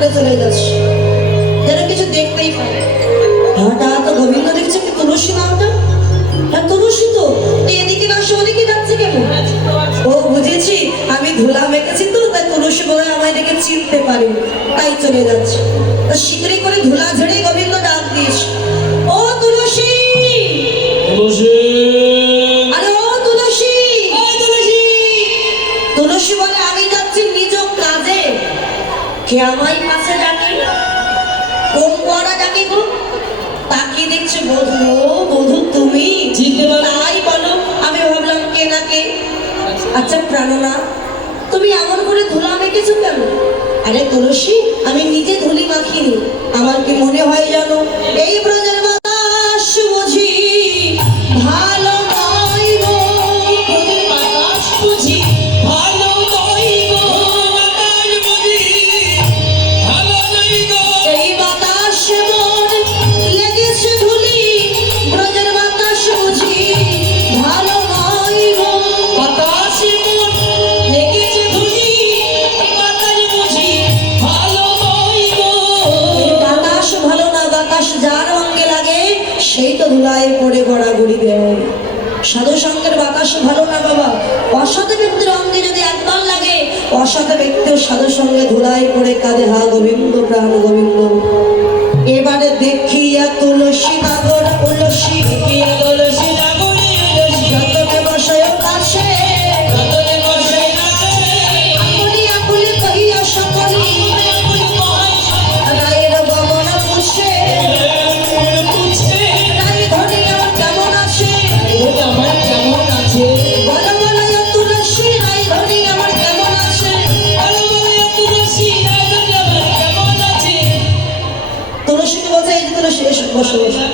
করে চলে যাচ্ছে, যেন কিছু দেখতেই পায়। হঠাৎ গোবিন্দ দেখছে কি তুলসী নামটা, হ্যাঁ তুলসী তো, এদিকে না সে ওদিকে যাচ্ছে কেন? ও বুঝেছি, আমি ধুলা মেখেছি তো, তাই তুলসী বলে আমায় দেখে চিনতে পারে, তাই চলে যাচ্ছে। তা শীঘ্রই করে ধুলা ঝেড়ে গোবিন্দ ডাক দিস, ও তুলসী, তুলসী, আরে ও তুলসী, ও তুলসী। তুলসী বলে আমি যাচ্ছি নিজ কাজে, কে আমায় পাশে ডাকে? কোন বড়া ডাকে গো? তাকিয়ে দেখছে বধূ, ও বধূ তুমি? চিনতে পারো? তাই বলো, আমি ভাবলাম কে না কে। আচ্ছা প্রাণনা, তুমি এমন করে ধুলা মেখেছো কেন? আরে তুলসী, আমি নিজে ধুলি মাখিনি, আমার কি মনে হয় জানো, এই ব্রজের বাতাস বুঝি ভালো নয় গো, ব্রজের বাতাস বুঝি ভালো নয় গো, বাতাস বুঝি ভালো নয় গো। এই বাতাস মন লেগেছে ধুলি, ব্রজের বাতাস বুঝি ভালো নয় গো। বাতাস মন লেগেছে ধুলি, এই বাতাস বুঝি ভালো নয় গো। এই বাতাস ভালো না, বাতাস যার অঙ্গে লাগে সেই তো ধুলায় পড়ে গড়াগড়ি দেয়। সাধু সঙ্গের বাতাস ভালো না বাবা, অসৎ ব্যক্তির অঙ্গে যদি একবার লাগে, অসৎ ব্যক্তিও সাধু সঙ্গে ধুলায় পড়ে কাঁদে, হা গোবিন্দ প্রাণ গোবিন্দ। এবারে দেখিয়া তুলসী নাগর তুলসী, দেখিয়া তুলসী নাগরে তুলসী, যতনে বসায় কাছে, যতনে বসে কাছে, আপনি আপনি কহিয়া সকলি, আপনি মহান রায়ের গমন পুছে, পুছে, রায় ধরে আমার কেমন আছে, ও আমার কেমন আছে? বলো বলো এ তুলসী, রায় ধরে আমার কেমন আছে। বলো বলো তুলসী রায় আমার কেমন আছে? তুলসীকে বলছে, এই যে তুলসী এসো বসো বসো।